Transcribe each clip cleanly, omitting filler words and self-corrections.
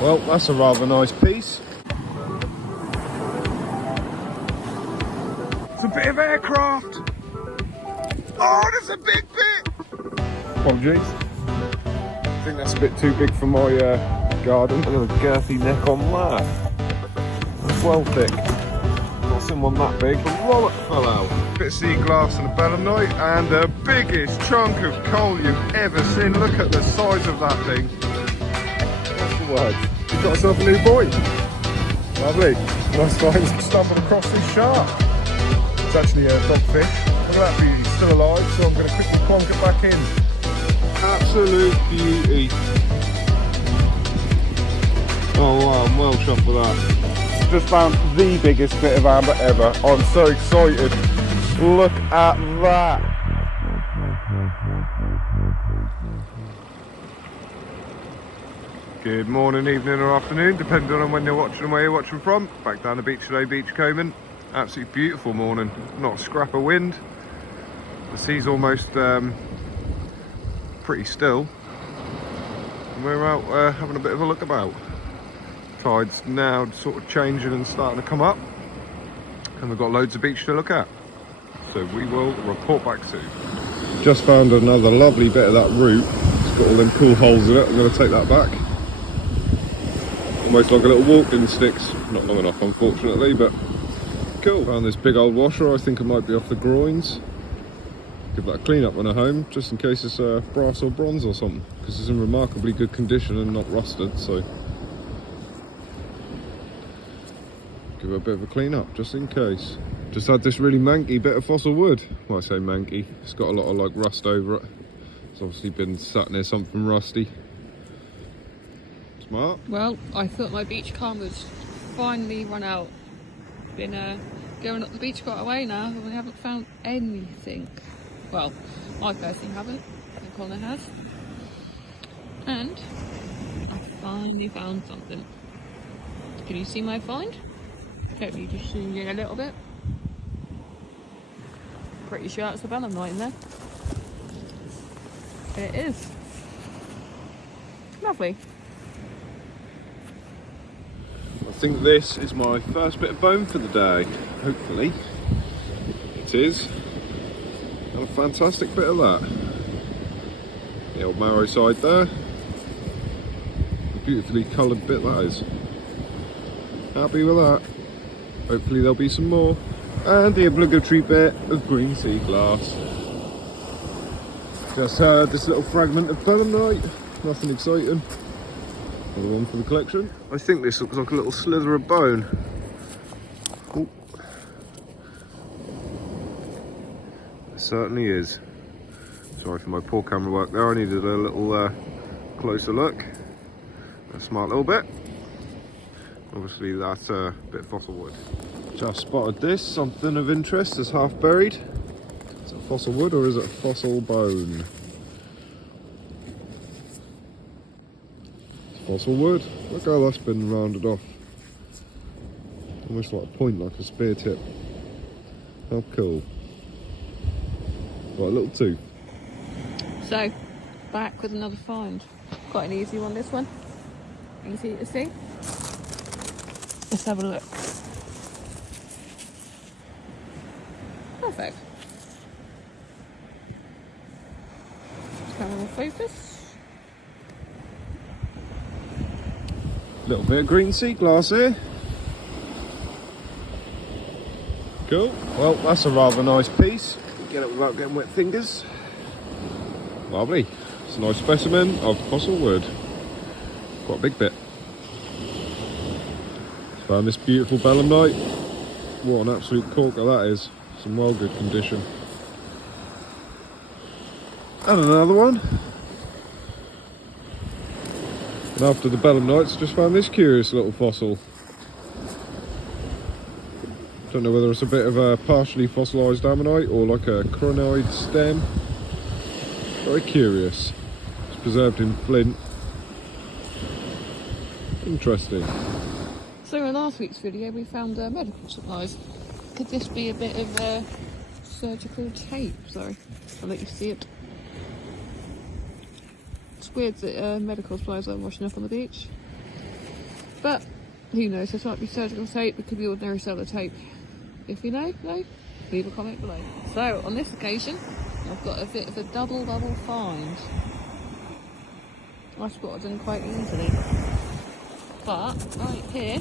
Well, that's a rather nice piece. It's a bit of aircraft. Oh, that's a big bit. Apologies. I think that's a bit too big for my garden. Look at the girthy neck on that. That's well thick. Not seen one that big. The wallet fell out. Bit of sea glass and a belemnite, and the biggest chunk of coal you've ever seen. Look at the size of that thing. What's the word? You've got yourself a new boy. Lovely. Nice find. Stumbled across this shark. It's actually a dogfish. Look at that beauty. He's still alive, so I'm going to quickly plonk it back in. Absolute beauty. Oh wow, I'm well chuffed with that. Just found the biggest bit of amber ever. I'm so excited. Look at that. Good morning, evening or afternoon, depending on when you're watching and where you're watching from. Back down the beach today, Beachcombing. Absolutely beautiful morning. Not a scrap of wind. The sea's almost pretty still. And we're out having a bit of a look about. Tide's now sort of changing and starting to come up, and we've got loads of beach to look at, so we will report back soon. Just found another lovely bit of that root. It's got all them cool holes in it. I'm going to take that back. Almost like a little walking sticks. Not long enough, unfortunately, but cool. Found this big old washer. I think it might be off the groins. Give that a clean up when I'm home, just in case it's brass or bronze or something, because it's in remarkably good condition and not rusted, so give it a bit of a clean up just in case. Just had this really manky bit of fossil wood. Well, I say manky, it's got a lot of like rust over it. It's obviously been sat near something rusty. Smart. Well, I thought my beach calm was finally run out. Been going up the beach quite a way now, and we haven't found anything. Well, I personally haven't. I think Connor has. And I finally found something. Can you see my find? Hope you just zoom in a little bit. Pretty sure it's a belemnite in there. And it is. Lovely. I think this is my first bit of bone for the day. Hopefully. It is. And a fantastic bit of that. The old marrow side there. A beautifully coloured bit that is. Happy with that. Hopefully there'll be some more. And the obligatory bit of green sea glass. Just heard this little fragment of belemnite. Nothing exciting. Another one for the collection. I think this looks like a little slither of bone. Ooh. It certainly is. Sorry for my poor camera work there. I needed a little closer look. A smart little bit. Obviously that's a bit of fossil wood. Just spotted this, something of interest is half buried. Is it fossil wood or is it fossil bone? It's fossil wood. Look how that's been rounded off. Almost like a point, like a spear tip. How cool. Got a little tooth. So, back with another find. Quite an easy one, this one. Easy to see. Let's have a look. Perfect. Camera focus. Little bit of green sea glass here. Cool. Well, that's a rather nice piece. Get it without getting wet fingers. Lovely. It's a nice specimen of fossil wood. Quite a big bit. Found this beautiful belemnite. What an absolute corker that is. Some well good condition. And another one. And after the belemnites, just found this curious little fossil. Don't know whether it's a bit of a partially fossilised ammonite or like a crinoid stem. Very curious. It's preserved in flint. Interesting. So in last week's video we found medical supplies. Could this be a bit of surgical tape? Sorry, I'll let you see it. It's weird that medical supplies are washing up on the beach. But who knows, this might be surgical tape, it could be ordinary sellotape. If you know, leave a comment below. So on this occasion, I've got a bit of a double find. I spotted them quite easily. But right here,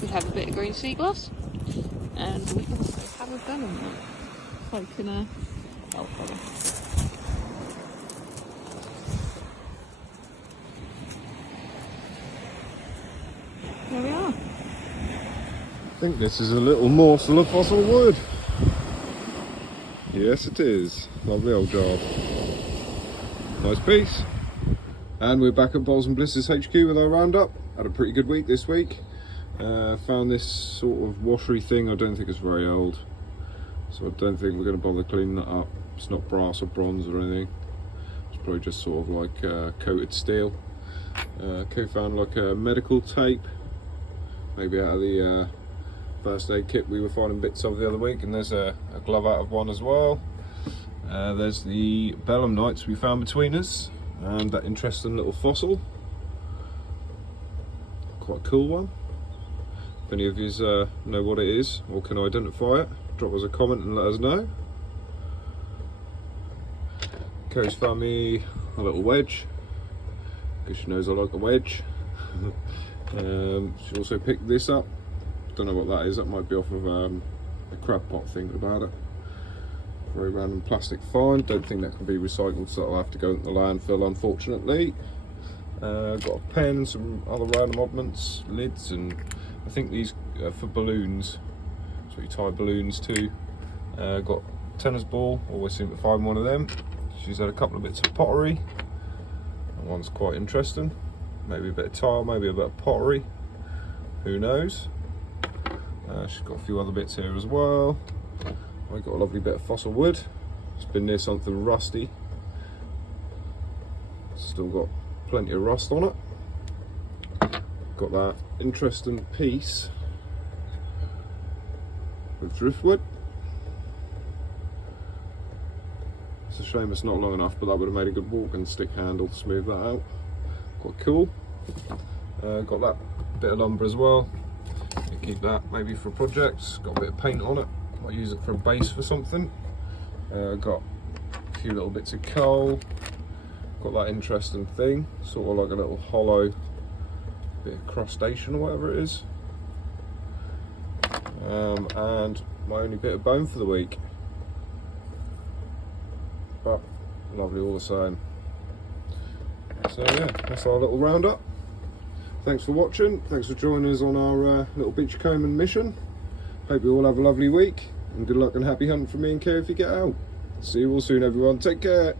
we have a bit of green sea gloss, and we also have a venom nut. So I can, oh, hold on. There we are. I think this is a little morsel of fossil wood. Yes, it is. Lovely old job. Nice piece. And we're back at Bowls and Blisters HQ with our roundup. Had a pretty good week this week. Found this sort of washery thing. I don't think it's very old, so I don't think we're going to bother cleaning that up. It's not brass or bronze or anything. It's probably just sort of like coated steel. Co-found like a medical tape, maybe out of the first aid kit we were finding bits of the other week, and there's a glove out of one as well. There's the belemnites we found between us, and that interesting little fossil. Quite a cool one. If any of you know what it is or can identify it, drop us a comment and let us know. Kerry's found me a little wedge, because she knows I like a wedge. She also picked this up. Don't know what that is. That might be off of a crab pot, thinking about it. Very random plastic find. Don't think that can be recycled, so that'll have to go into the landfill, unfortunately. Got a pen and some other random oddments, lids, and I think these are for balloons. That's what you tie balloons to. Got tennis ball. Always seem to find one of them. She's had a couple of bits of pottery. That one's quite interesting. Maybe a bit of tile, maybe a bit of pottery. Who knows? She's got a few other bits here as well. I've got a lovely bit of fossil wood. It's been near something rusty. Still got plenty of rust on it. Got that interesting piece of driftwood. It's a shame it's not long enough, but that would have made a good walking stick handle to smooth that out. Quite cool. Got that bit of lumber as well. Keep that maybe for projects. Got a bit of paint on it. Might use it for a base for something. Got a few little bits of coal. Got that interesting thing, sort of like a little hollow bit of crustacean or whatever it is. And my only bit of bone for the week. But lovely all the same. So yeah, that's our little roundup. Thanks for watching. Thanks for joining us on our little beachcombing mission. Hope you all have a lovely week, and good luck and happy hunting from me and Kerry if you get out. See you all soon, everyone. Take care.